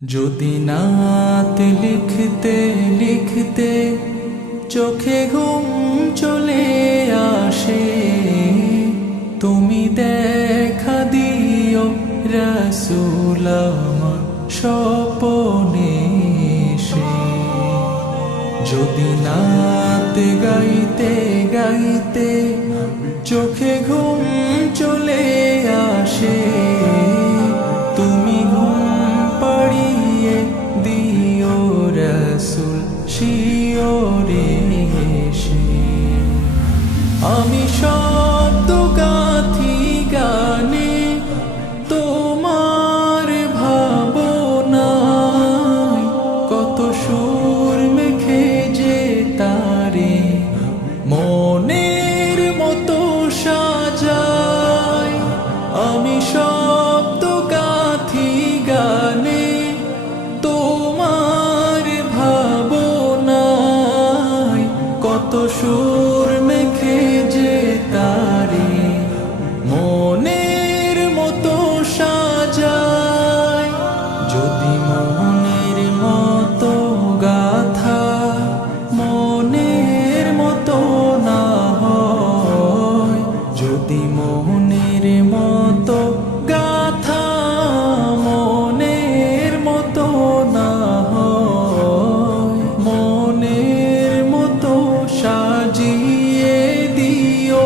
যদি নাত লিখতে লিখতে চোখে ঘুম চলে আসে, তুমি দেখা দিও রাসূল আমার স্বপনে এসে। যদি নাত গাইতে গাইতে চোখে ঘুম চলে আসে, তুমি ঘুম পাড়িয়ে দিও রাসূল শিওরে এসে। আমি শব্দ গাথি গানে তোমার ভাবনায়, কত সুর মেখে যে তারে মনের মতো সাজায়। আমি শব্দ গাথি গানে তোমার ভাবনায়, কত সুর মেখে যে তারে মনের মতো সাজায়। যদি মনের মতো গাথা মনের মতো না হয়, যদি মনের মতো গাথা মনের মতো না হয়, মনের মতো সাজিয়ে দিও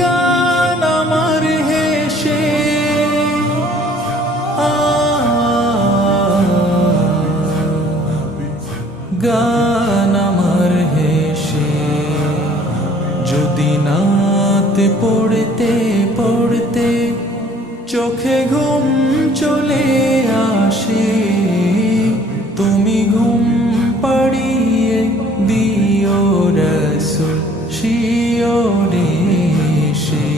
গান আমার হেসে। গান আমার হেসে। যদি নাত পড়তে পড়তে চোখে ঘুম চলে আসে, তুমি ঘুম পাড়িয়ে দিও রাসূল শিওরে এসে।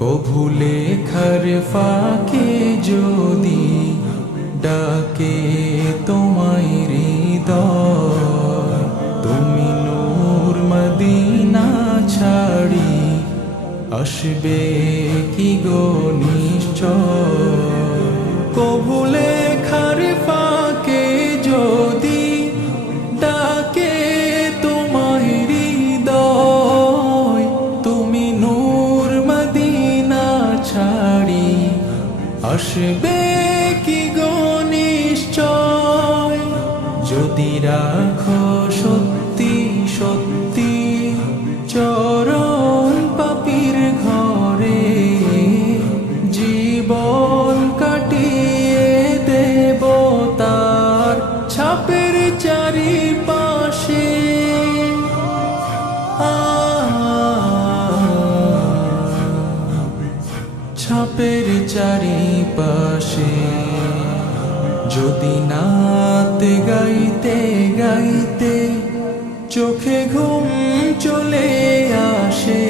কভু লেখার ফাঁকে যদি ডাকে তোমায় হৃদয়, তুমি নূর মদিনা ছাড়ি আসবে কি গো নিশ্চয়। কভু লেখার ফাঁকে যদি ডাকে তোমায় হৃদয়, তুমি নূর মদিনা ছাড়ি আসবে কি গো নিশ্চয়। যদি রাখো সত্যি সত্যি চরণ পাপীর ঘরে, জীবন কাটিয়ে দেব তার ছাপের চারিপাশে। ছাপের চারিপাশে। যদি নাত গাইতে গাইতে চোখে ঘুম চলে আসে,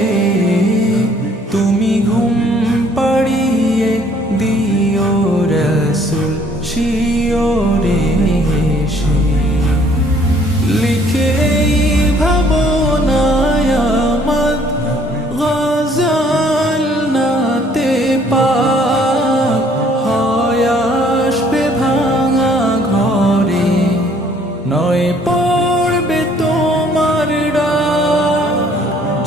তুমি ঘুম পাড়িয়ে দিও রাসূল শিওরে এসে। লিখে এই ভাবনায় আমার গজল নাতে পাক হয় আসবে ভাঙা ঘরে, নয় পড়বে তোমার ডাক।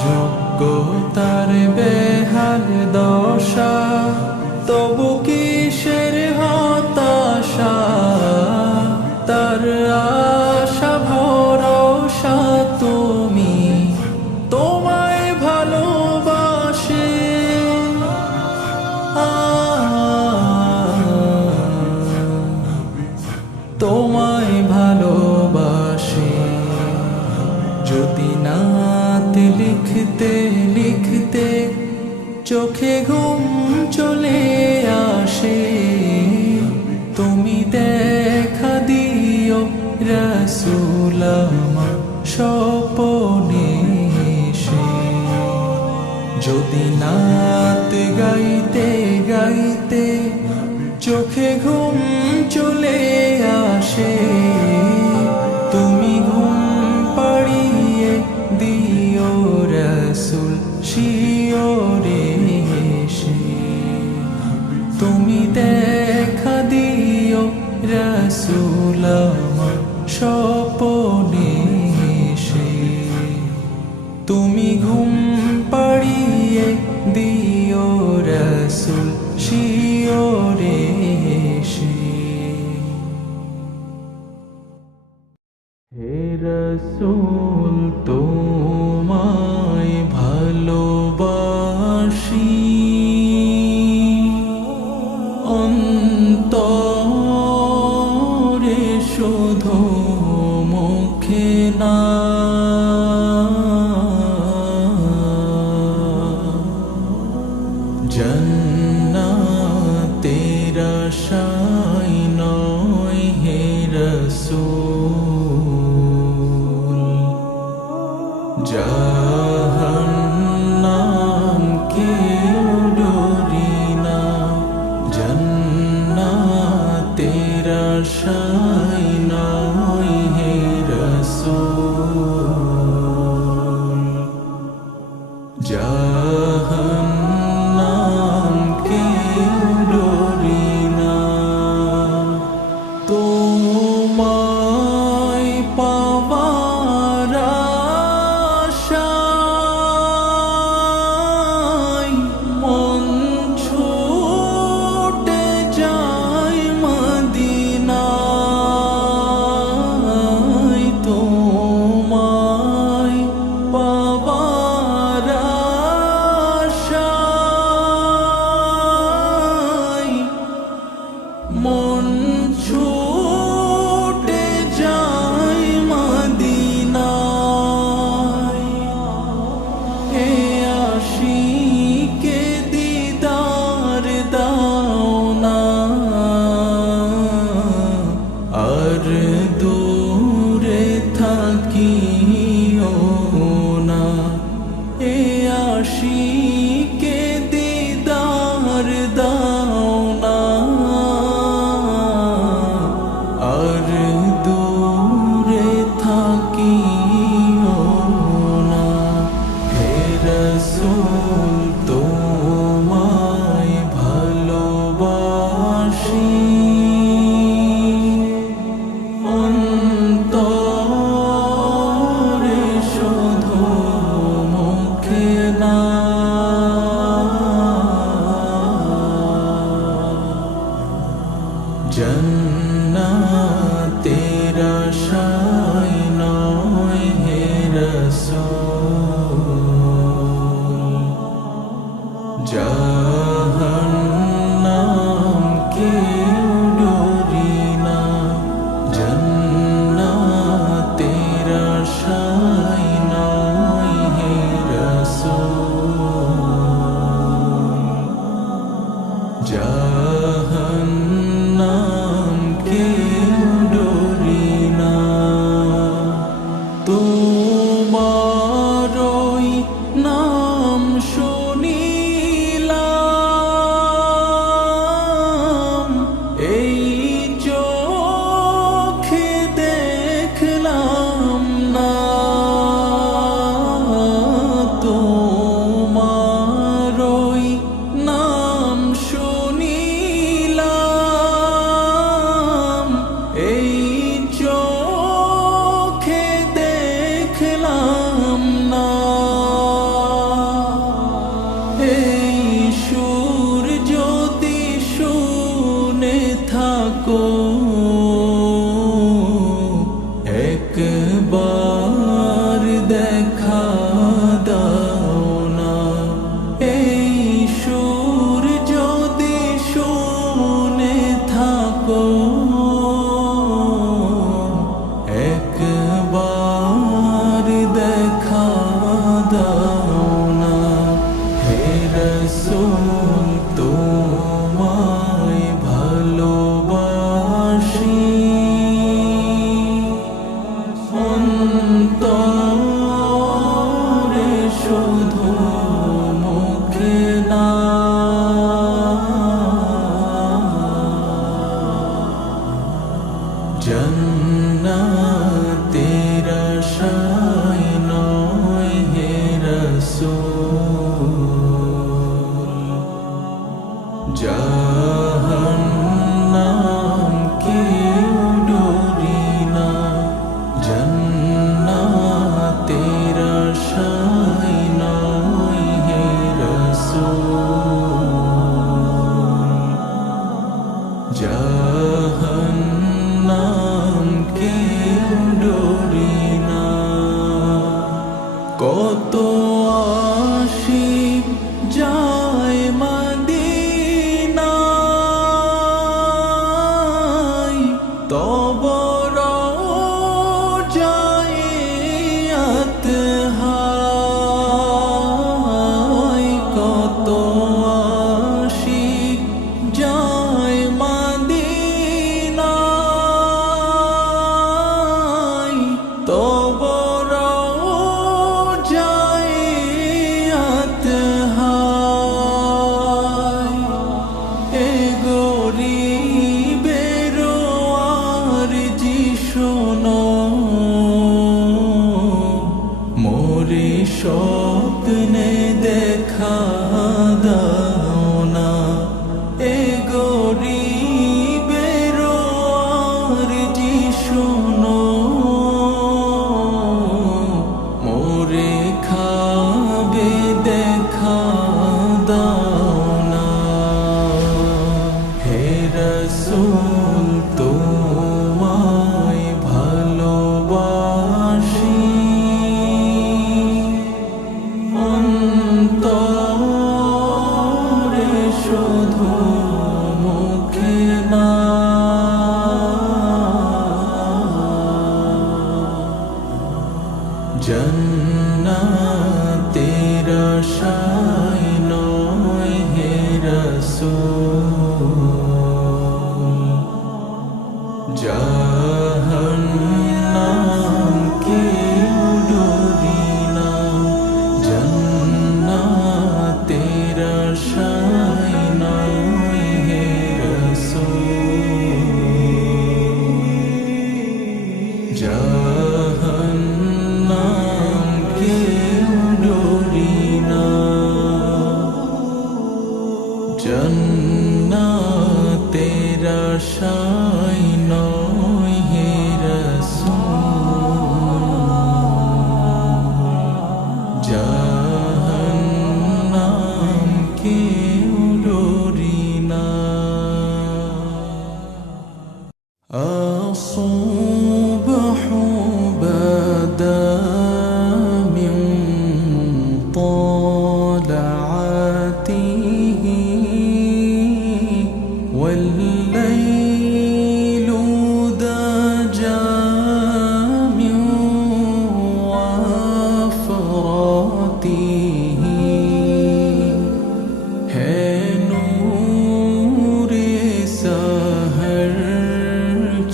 যোগ্যতার বেহাল দশা, তবু কিসের হতাশা, তার আশা ভরসা তুমি, তোমায় ভালোবাসে। তোমায় ভালোবাসে। যদি নাত লিখতে লিখতে চোখে ঘুম চলে আসে, তুমি দেখা দিও রাসূল আমার স্বপনে এসে। যদি নাত গাইতে গাইতে চোখে ঘুম চলে আসে, তুমি ঘুম পাড়িয়ে দিও রাসূল শিওরে এসে। তুমি দেখা দিও স্বপনে এসে তুমি ঘুম পাড়িয়ে দিও রাসূল শিয়রে এসে। হে রাসূল তোমায় ভালোবাসি অন্তরে শুধু মুখে না, জান্নাতের আশায় নয় হে রাসূল, জাহান্নাম কেউ ডরি না, জান্নাতের আশায় নয় হে রাসূল, জাহান্নাম কেউ ডরি না। তোমায় পাবার আশায় মন ছুটে যায় মদিনায়, তোমায় পাবার আশায় মন ছুটে যায় মদিনায়। হে আশিকে দিদার দাও না, আর দূরে থাকিও না। হে আশিকে দিদার দাও না, আর দূরে থাকিও না। হে রাসূল তোমায় ভালোবাসি অন্তরে শুধু মুখে না, জান্নাতের আশায় নয় হে রাসূল, জাহান্নাম কেউ ডরি না, জান্নাতের আশায় নয় হে রাসূল, জাহান্নাম কেউ ডরি না। তোমারই নাম শুনিলাম, এই চোখে দেখলাম না, তোমারই নাম শুনিলাম, এই চোখে দেখলাম না। এই সুর যদি শুনে থাকো, একবার দেখা দাও না। এই সুর যদি শুনে থাকো, একবার দেখা দাও না। হে রাসূল তোমায় ভালোবাসি অন্তরে শুধু মুখে না, জান্নাতের আশায় নয় হে রাসূল, জাহান্নাম কেউ ডরি না, জাহান্নাম কেউ ডরি না। কত আশিক যায় মদিনায়, তব রওজায় আতহায়। কত আশিক যায় মদিনায়, তব রওজায় আতহায়। এ গরিবের আরজি শোনো, মোরে স্বপ্নে দেখা দাও না। এ গরিবের আরজি শোনো, মোরে খাবে দেখা দাও না। হে রাসূল তোমায় ভালোবাসি, অন্তরে শুধু মুখে না। জান্নাতের আশায় নয় হে রাসূল, জাহান্নাম কেউ ডরি না। জান্নাতের আশায় নয় হে রাসূল, জাহান্নাম কেউ ডরি না। জান্নাতের আশায় নয় হে রাসূল, জাহান্নাম কেউ ডরি না। الصبح بدا من طلعته، والليل دجى من وفراته। ہے نور سحر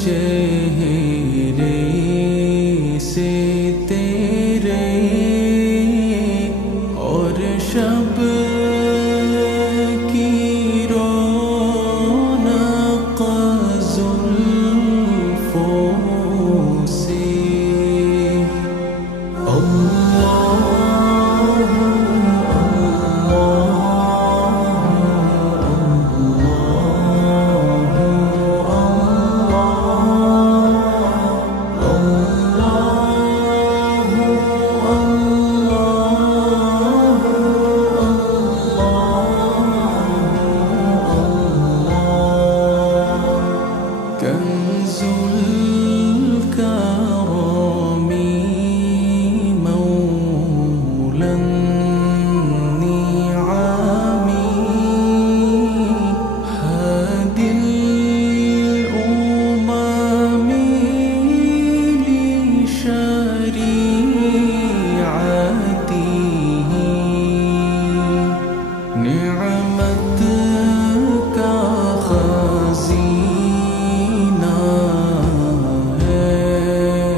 چہرے سے تیرے، اور شب کی رونق زلفوں سے۔ كنز الكرم مولى النعم، هادي الأمم لشريعته، نعمتك خزينة ہے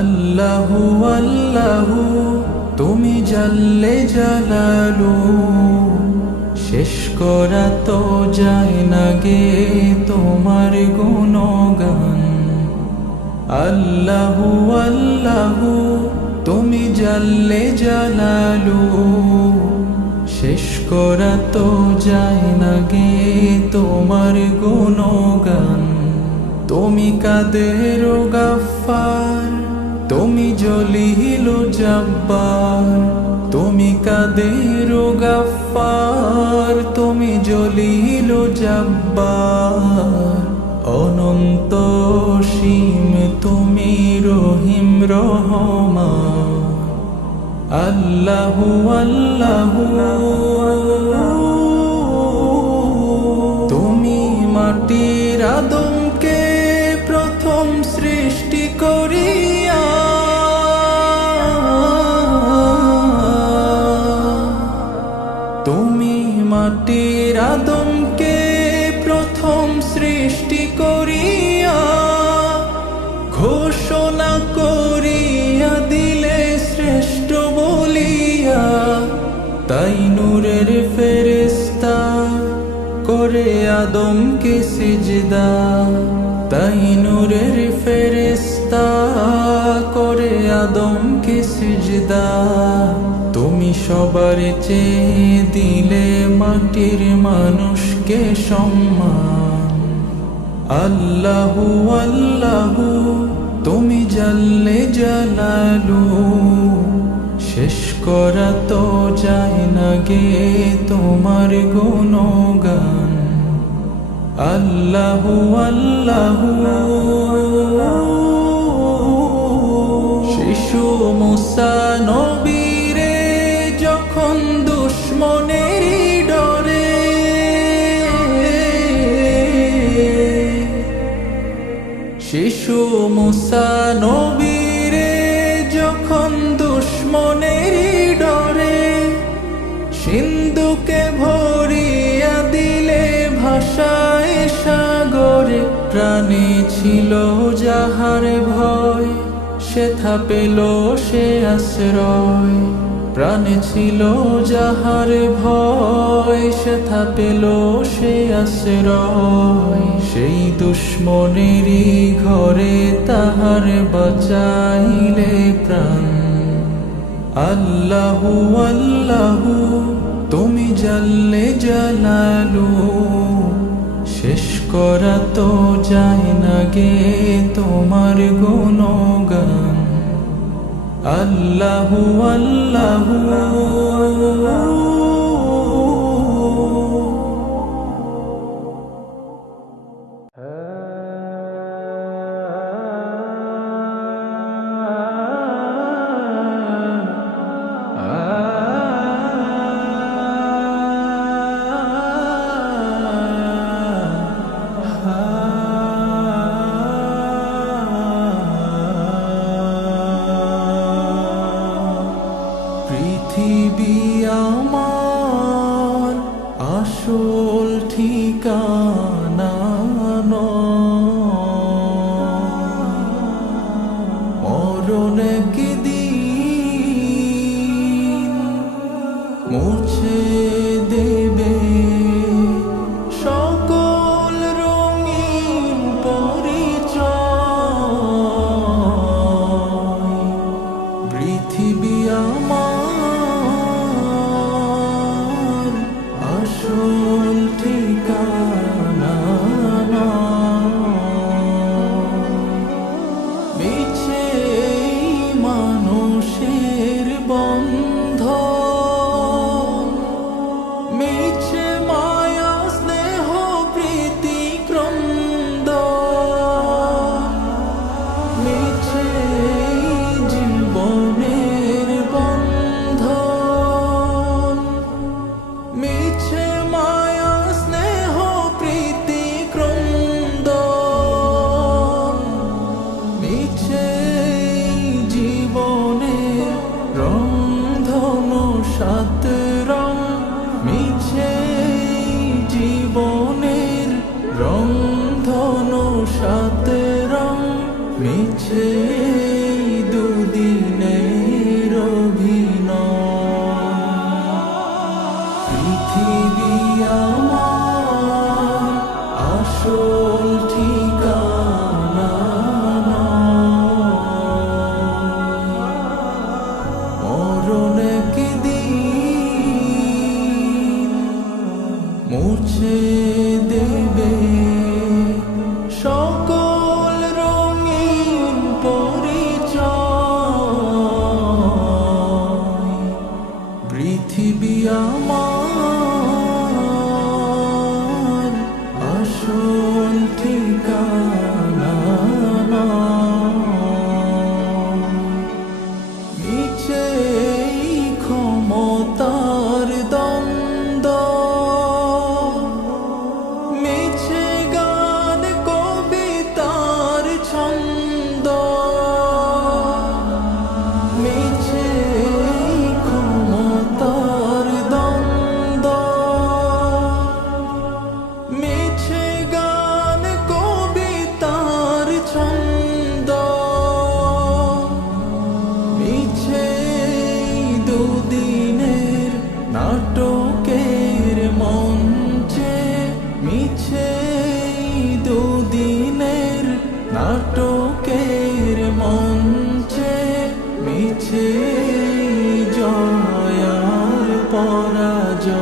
আল্লাহু আল্লাহু তুমি জাল্লে জালালু, শেষ করা তো যায় না গে তোমার গুণগান। আল্লাহু আল্লাহু তুমি জাল্লে জালালু, শেষ করা তো যায় না গে তোমার গুণগান। তুমি কাদের গাফফার, তুমি জলিল জব্বার, তুমি কাদের গাফফার, তুমি জলিল জব্বার। অনন্ত সীম তুমি রহিম রহমান। আল্লাহু আল্লাহু তুমি মাটির আদমকে প্রথম সৃষ্টি করিয়া, তুমি মাটির আদমকে প্রথম সৃষ্টি করিয়া, ঘোষণা করিয়া দিলে শ্রেষ্ঠ বলিয়া। তাই নূরের ফেরেশতা করে আদমকে সিজদা, তাই নূরের ফেরেশতা করে আদমকে সিজদা। তুমি সবার চেয়ে দিলে মাটির মানুষকে সম্মান। আল্লাহু আল্লাহু তুমি জাল্লে জালালু, শেষ করা তো যায় না গে তোমার গুণগান। আল্লাহু আল্লাহু শিশু মুসা নবীরে যখন দুশ্মনের ডরে, শিশু মুসা নবীরে যখন দুশ্মনের ডরে, সিন্ধুকে ভরিয়া দিলে ভাষায় সাগরে। প্রাণে ছিল যাহার ভয়, সেথা পেল সে আশ্রয়। প্রাণে ছিল যাহার ভয়, সেথা পেল সে আশ্রয়। সেই দুশ্মনেরই ঘরে তাহার বাঁচাইলে প্রাণ। আল্লাহু আল্লাহু তুমি জাল্লে জালালু, শেষ করা তো যায় না গে তোমার গুণগান। আল্লাহু আল্লাহু পৃথিবী আমার আসল ঠিকানা নয়। মরণ একদিন মুছে দেবে সকল রঙিন পরিচয়। পৃথিবী আমার আসল ঠিকানা নয়। মিছে মানুষের বন্ধন, মিছে মায়া স্নেহ প্রীতি ক্রন্দন, মিছে জীবনের বন্ধন, মিছে মায়া স্নেহ প্রীতি ক্রন্দন, মিছে জীবনের রংধনু সাত রং, মিছে জীবনের রংধনু সাত রং, মিছে নাটকের মঞ্চে মিছে জয় আর পরাজয়।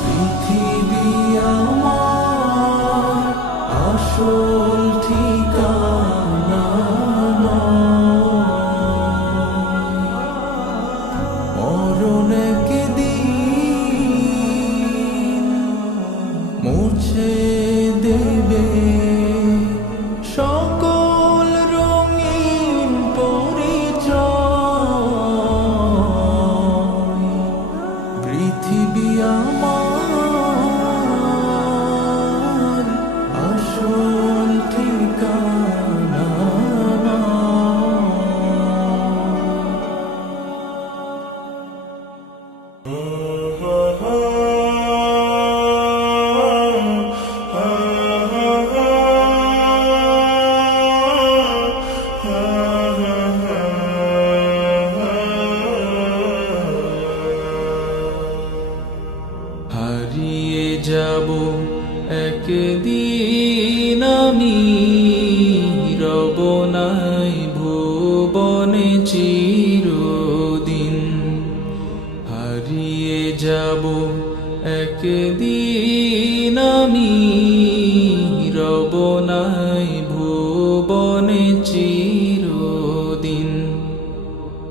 পৃথিবী আমার আসল ঠিকানা নয়। মরণ একদিন মুছে দেবে সকল রঙিন পরিচয়। পৃথিবী আমার আসল ঠিকানা হারিয়ে যাব একদিন আমি, রব নাই ভুবনে চিরদিন। হারিয়ে যাব একদিন আমি, রব নাই ভুবনে চিরদিন।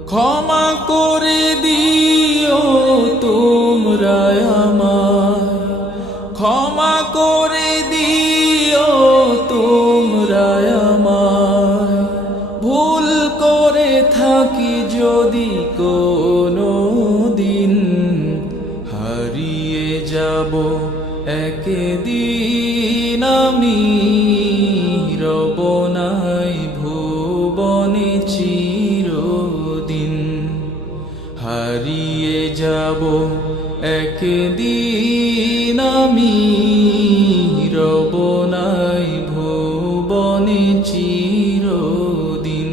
ক্ষমা করে দিও তোমরা আমায়, ক্ষমা করে দিও তোমরা আমায়। ভুল করে থাকি যদি কোনো দিন, হারিয়ে যাব একদিন আমি, রব নাই ভুবনে চিরদিন। হারিয়ে যাব একদিন আমি, রব নাই ভুবনে চিরদিন।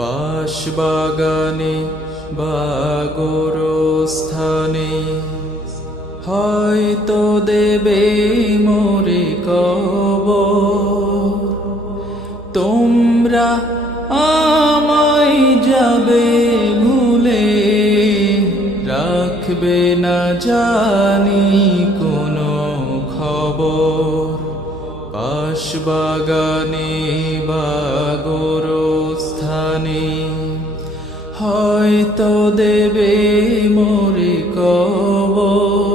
বাঁশবাগানে বা গোরস্থানে হয়তো দেবে মোরে কবর। তোমরা আমায় যাবে ভুলে, রাখবে না জানি কোনো খবর। বাঁশবাগানে বা গোরস্থানে হয়তো দেবে মোরে কবর।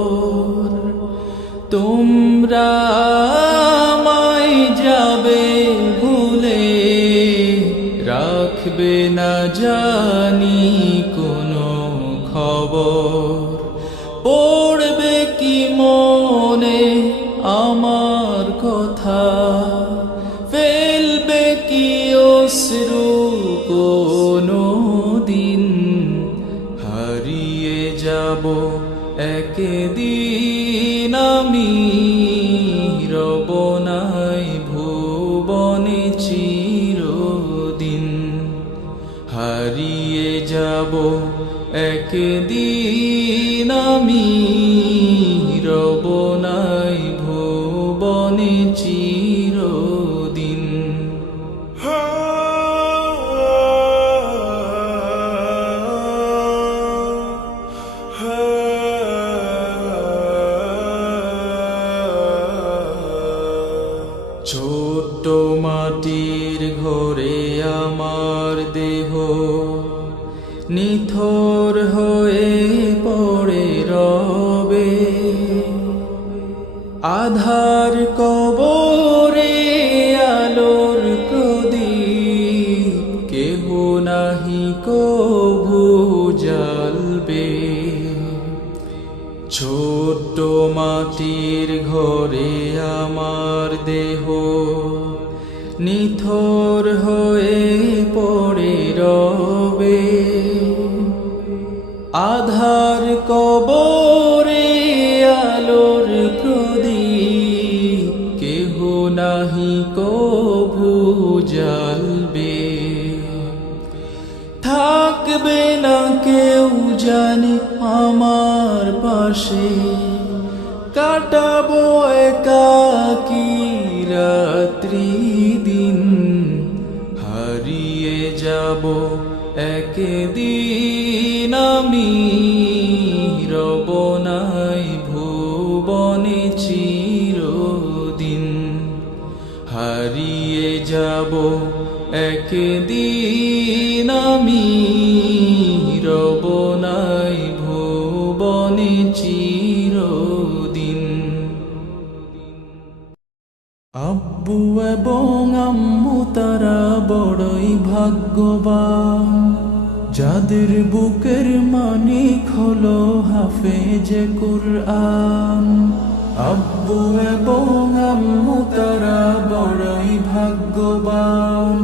তোমরা আমায় যাবে ভুলে, রাখবে না জানি কোনো খবর। পড়বে কি মনে আমার কথা, ফেলবে কি অশ্রু কোনো দিন। হারিয়ে যাব একদিন আমি, রব নাই ভুবনে চিরদিন। হারিয়ে যাব একদিন আমি, রব নাই ভুবনে চিরদিন। ছোট্ট মাটির ঘরে আমার দেহ নিথর হয়ে পড়ে রবে। আধার কবরে আলোর প্রদীপ কেহ নাহি কভু জ্বালবে। ছোট্ট মাটির ঘরে আমার দেহ নিথর হয়ে পড়ে রবে। আধার কবরে আলোর প্রদীপ কেহ নাহি কভু জ্বালবে, থাকবে না কেউ জানে আমার পাশে, কাটাবো একাকী রাত্রি দিন, হারিয়ে যাব একদিন আমি, রব নাই ভুবনে চিরদিন, হারিয়ে যাব একদিন আমি, রব নাই ভুবনে চিরদিন। আব্বু এবং আম্মু তারা বড়ই ভাগ্যবান, যাদের বুকের মানিক হলো হাফেজে কুরআন। আব্বু এবং আম্মু তারা বড়ই ভাগ্যবান,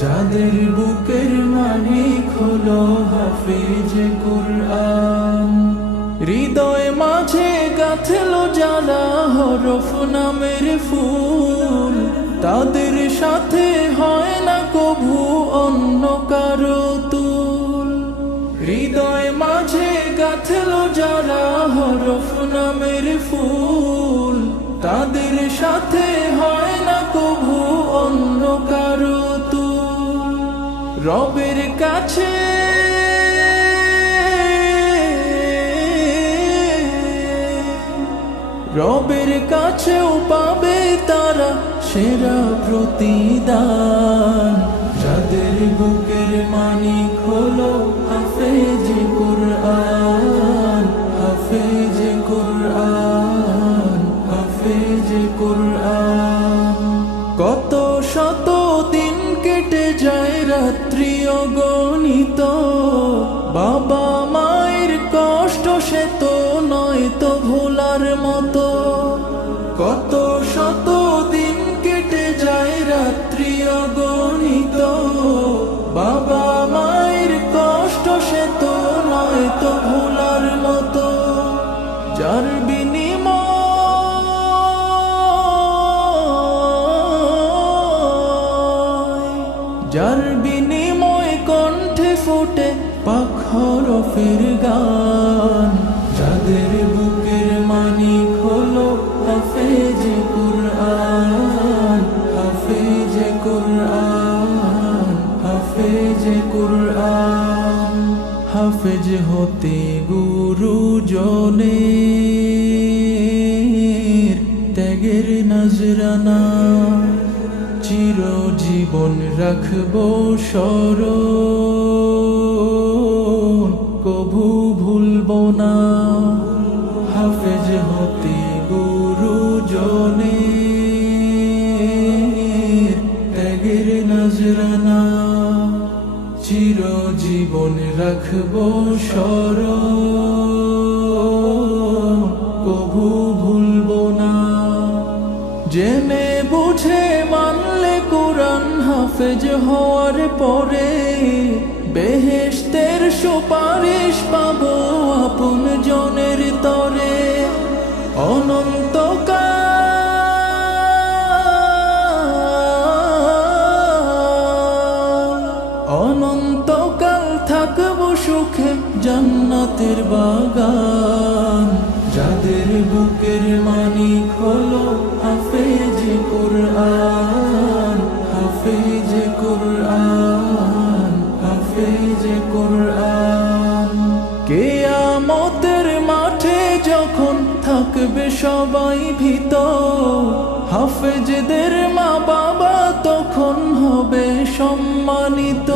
যাদের বুকের মানিক হলো হাফেজে কুরআন। হৃদয় মাঝে গাঁথলো যারা হরফ নামের ফুল, তাদের সাথে হয় না কভু অন্য কারো তুল। হৃদয় মাঝে গাঁথলো যারা হরফ নামের ফুল, তাদের সাথে হয় না কভু অন্য কারো তুল। রবের কাছে রবের কাছেও পাবে তারা সেরা প্রতিদান, যাদের বুকের মানিক হলো হাফেজে কুরআন, হাফেজে কুরআন, হাফেজে কুরআন। কত শত দিন কেটে যায় রাত্রি অগণিত, বাবা মায়ের কষ্ট সে তো নয় তো ভোলার মতো। কত শত দিন কেটে যায় রাত্রি অগণিত, বাবা মায়ের কষ্ট সে তো নয় তো ভোলার মতো। যার বিনিময় কণ্ঠে ফোটে পাক হরফের গান, যাদের বুকের মানিক হলো হাফেজে কুরআন, হাফেজে কুরআন, হাফেজে কুরআন। হাফেজ হতে গুরুজনের ত্যাগের নজরানা, চিরজীবন রাখবো স্মরণ, কভু ভুলবো না। হাফেজ হতে গুরুজনের ত্যাগের নজরানা, চিরজীবন রাখবো স্মরণ, কভু ভুলবো না। জেনে বুঝে মানলে কুরআন হাফেজ হওয়ার পরে, বেহেশতের সুপারিশ পাবো আপন জনের তরে। অনন্তকাল থাকবো সুখে জান্নাতের বাগান, যাদের বুকের মানিক হলো হাফেজে কুরআন, হাফেজে কুরআন, হাফেজে কুরআন। কিয়ামতের মাঠে যখন থাকবে সবাই ভীত, হাফেজদের মা বাবা তখন হবে সম্মানিত।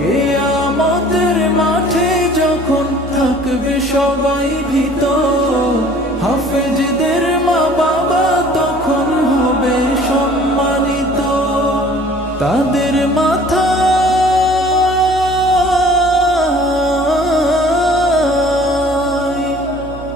কিয়ামতের মাঠে যখন থাকবে সবাই ভীত, হাফেজদের মা বাবা তখন হবে সম্মানিত।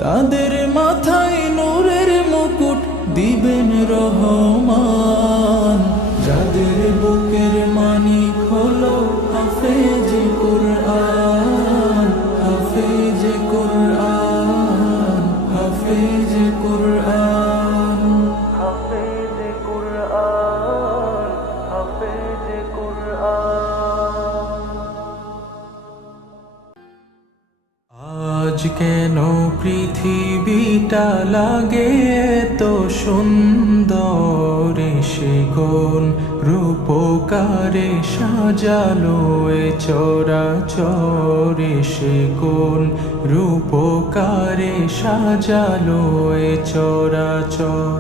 তাদের মাথায় নূরের মুকুট দিবেন রহমান, যাদের বুকের মানিক হলো হাফেজে কুরআন, হাফেজে কুরআন, হাফেজে কুরআন, হাফেজে কুরআন, কেন পৃথিবীটা লাগে এত সুন্দর, সে কোন রূপকারে সাজালো এ চরাচর, সে কোন রূপকারে সাজালো এ চরাচর।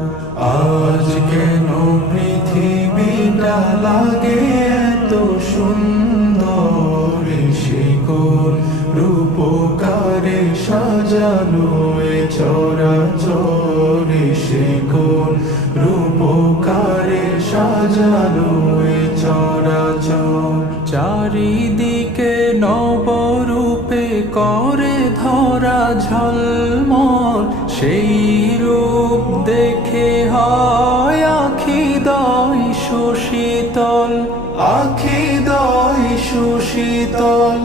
আজ কেন পৃথিবীটা লাগে এত সুন্দর, সে কোন রূপকারে সাজালো এ চরাচর, সে কোন রূপকারে সাজালো এ চরাচর। চারিদিকে নবরূপে করে ধরা ঝলমল, সেই রূপ দেখে হয় আখিদয় সুশীতল, আখিদয় সুশীতল,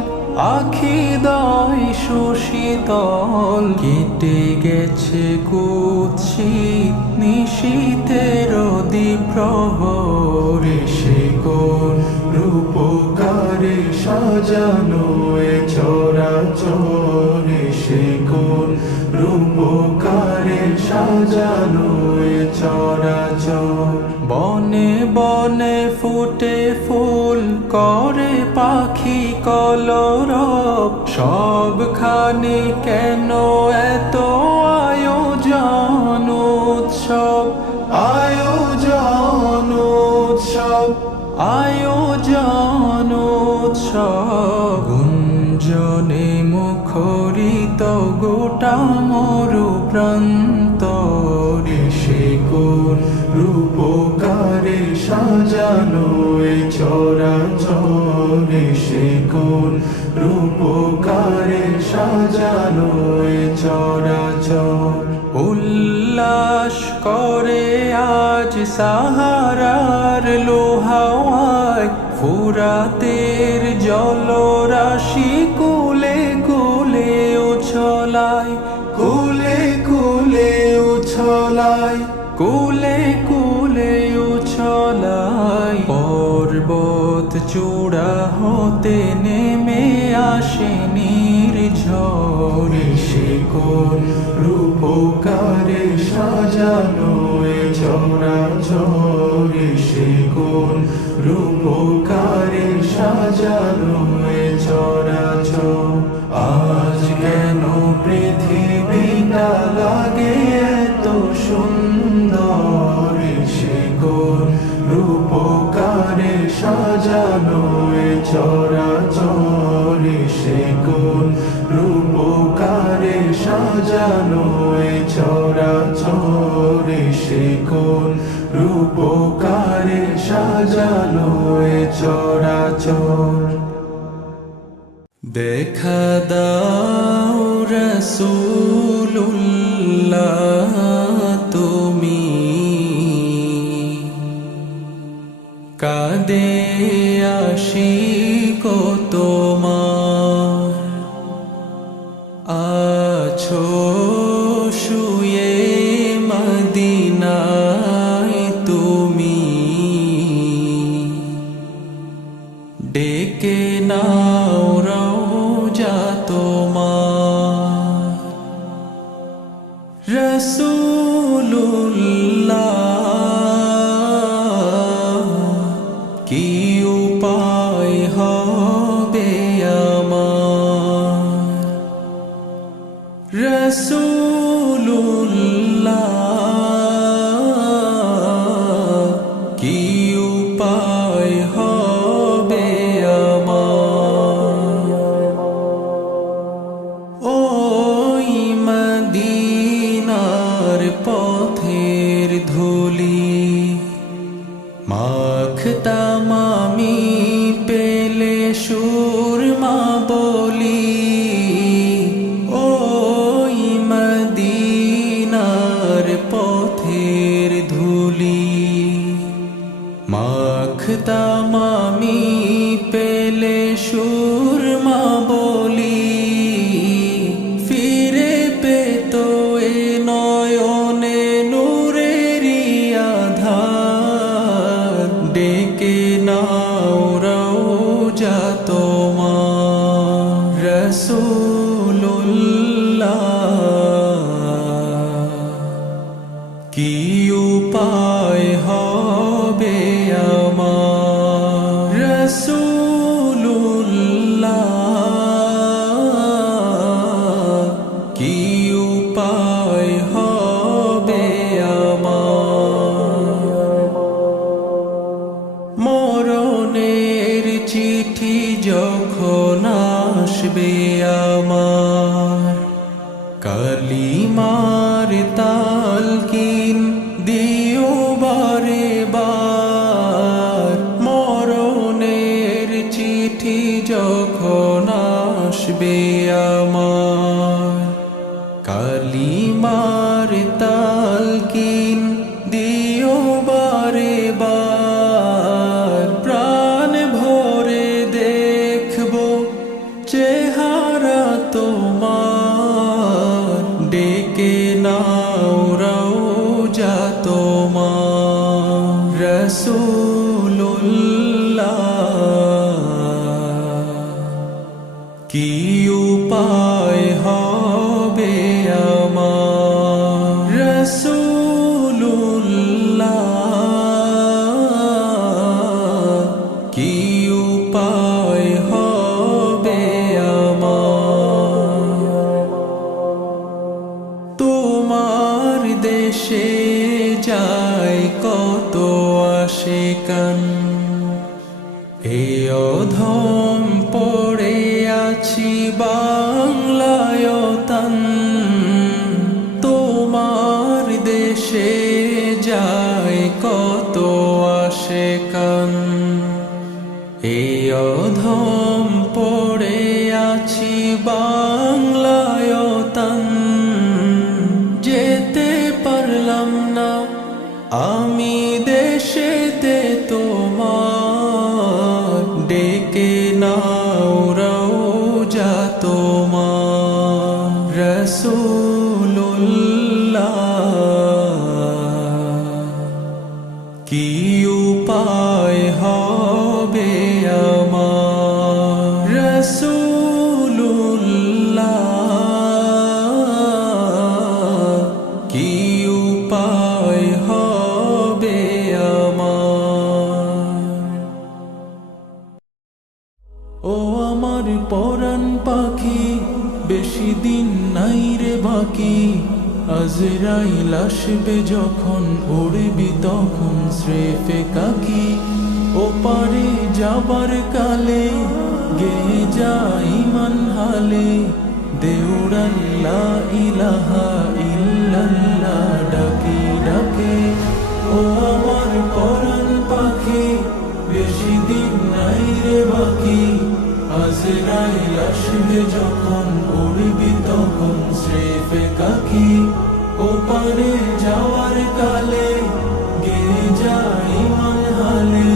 আখিদয় সুশীতল। কেটে গেছে কুৎসিত নিশীথের দ্বিপ্রহর, সে কোন রূপকারে সাজানো এ চরাচর, সে কোন রূপকারে সাজানো এ চরাচর। বনে বনে ফুটে ফুল করে পাখি কলরব, সবখানে কেন এত আয়োজন উৎসব, আয়োজন উৎসব, আয়োজন উৎসব। গুঞ্জনে মুখরিত গোটা মরু প্রান্তর, সে কোন রূপকারে সাজানো এ চরাচর, সে কোন রূপকারে সাজানো এ চরাচর। উল্লাস করে আজ সাহারার লোহাওয়ায়, ফুরাতের জলরাশি কুলে কুলে উছলায়, কুলে কুলে উছলায়, কুলে কুলে উছলায়। পর্বত চূড়া হতে নেমে আসে নির্ঝর, সে কোন রূপকারে সাজানো এ চরাচর, সে কোন রূপকারে সাজানো এ চরাচর। আজ কেন পৃথিবীটা লাগে এত সুন্দর, সে কোন রূপকারে সাজানো এ চরাচর, সে কোন রূপকারে সাজানো এ চরাচর, সে কোন রূপকারে সাজানো এ চরাচর। দেখা দাও রাসূলুল্লাহ তুমি, কাঁদে আশিক তোমার, আছো শুয়ে মদিনায় তুমি, ডেকে নাও রওজা তোমার। রাসূলুল্লাহ কি উপায় হবে আমার, রাসূলুল্লাহ কি উপায় হবে আমার। ওই মদিনার পথের ধুলি মাখতাম আমি পেলে সুরমা বলি, ওই মদিনার পথের ধুলি মাখতাম আমি পেলে সুরমা বলি। ফিরে পেত এ নয়নে নূরেরি আধার, ডেকে নাও রওজা তোমার। রাসূলুল্লাহ মরণের চিঠি যখন আসবে আমার, কালিমার তালকিন দিও বারে বার। মরণের চিঠি যখন আসবে আমার, কালিমার তালকিন দিও বারে বার। প্রাণ ভরে দেখব চেহারা তোমার, ডেকে নাও রওজা তোমার। রাসূলুল্লাহ কি উপায় হবে আমার, রাসূলুল্লাহ কি উপায় হবে আমার। তোমার দেশে যায় কত আশিকান, এই অধম পড়ে আছি বাংলায় তান। তোমার দেশে যায় কত আশিকান, এই অধম পড়ে আছি বাংলায় তান। যেতে পারলাম না আমি দেশেতে তোমার, ডেকে নাও রওজা তোমার। রাসূলুল্লাহ কি উপায় হবে আমার, রাসূলুল্লাহ কি উপায় হবে আমার। ও আমার পরাণ পাখি, বেশি দিন নাই রে বাকি। আজরাইল আসবে যখন, উড়বি তখন স্রেফে কাকি। ও পারে যাবার কালে গেয়ে যা ঈমান হালে, দেউড়ান লা ইলাহা ইল্লাল্লাহ ডাকি ডাকে। ও আমার পরাণ পাখি, বেশি দিন নাই রে বাকি। আজরাইল আসবে যখন, উড়বি তখন স্রেফে কাকি। ও পারে যাওয়ার কালে গেয়ে যা ঈমান হালে,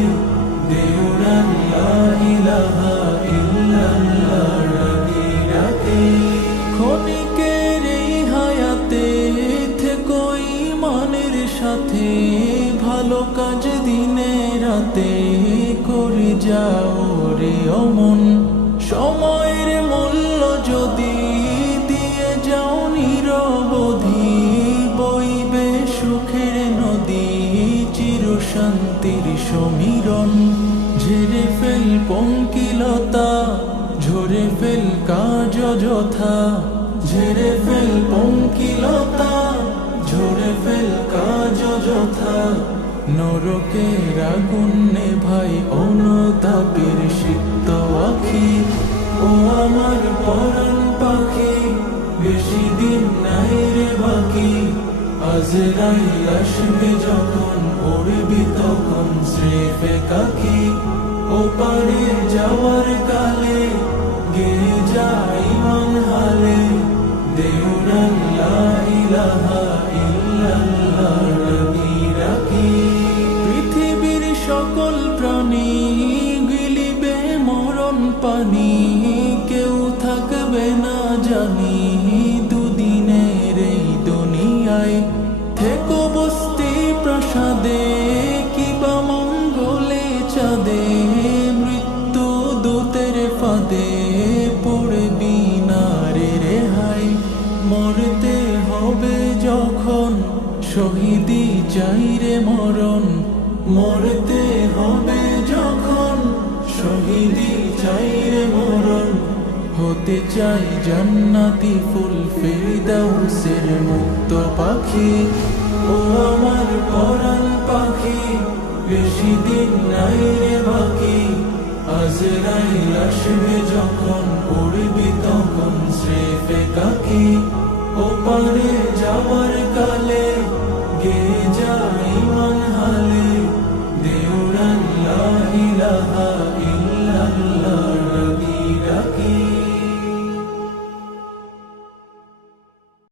দেউড়ান লা ইলাহা ইল্লাল্লাহ ডাকি ডাকে। ক্ষণিকের এই হায়াতে থেকো ঈমানের সাথে, ভালো কাজ দিনে রাতে করে যাও রে অমন। সময়ের মূল্য যদি দিয়ে যাও নিরবধি, বইবে সুখের নদী চির শান্তির সমীরণ। ঝেড়ে ফেল পঙ্কিলতা, ঝরে ফেল কাজ যথা। ঝেড়ে ফেল পঙ্কিলতা, ঝরে ফেল কাজ যথা। নরকের আগুন নেভাই অনুতাপের সিক্ত আখি। ও আমার পরাণ পাখি, বেশি দিন নাই রে বাকি। আজরাইল আসবে যখন, উড়বি তখন স্রেফে কাকি। ও পারে যাওয়ার কালে গেয়ে যা ঈমান হালে, দেউড়ান লা ইলাহা ইল্লাল্লাহ ডাকি ডাকি। পৃথিবীর সকল প্রাণী গিলিবে মরণ পানি, কেউ থাকবে না জানি দুদিনের এই দুনিয়ায়। থেকো বস্তি প্রাসাদে কিবা মঙ্গলে চাঁদে, মৃত্যু দূতের ফাঁদে পড়বি না রে রেহাই। মরতে হবে যখন, শহীদি চাই রে মরণ। মরতে হবে যখন, শহীদি চাই রে মরণ। হতে চাই জান্নাতি ফুল ফেরদাউসের মুক্ত পাখি। ও আমার পরাণ পাখি, বেশি দিন নাই রে বাকি, আজরাইল আসবে যখন উড়বি তখন স্রেফ একাকী। ওপারে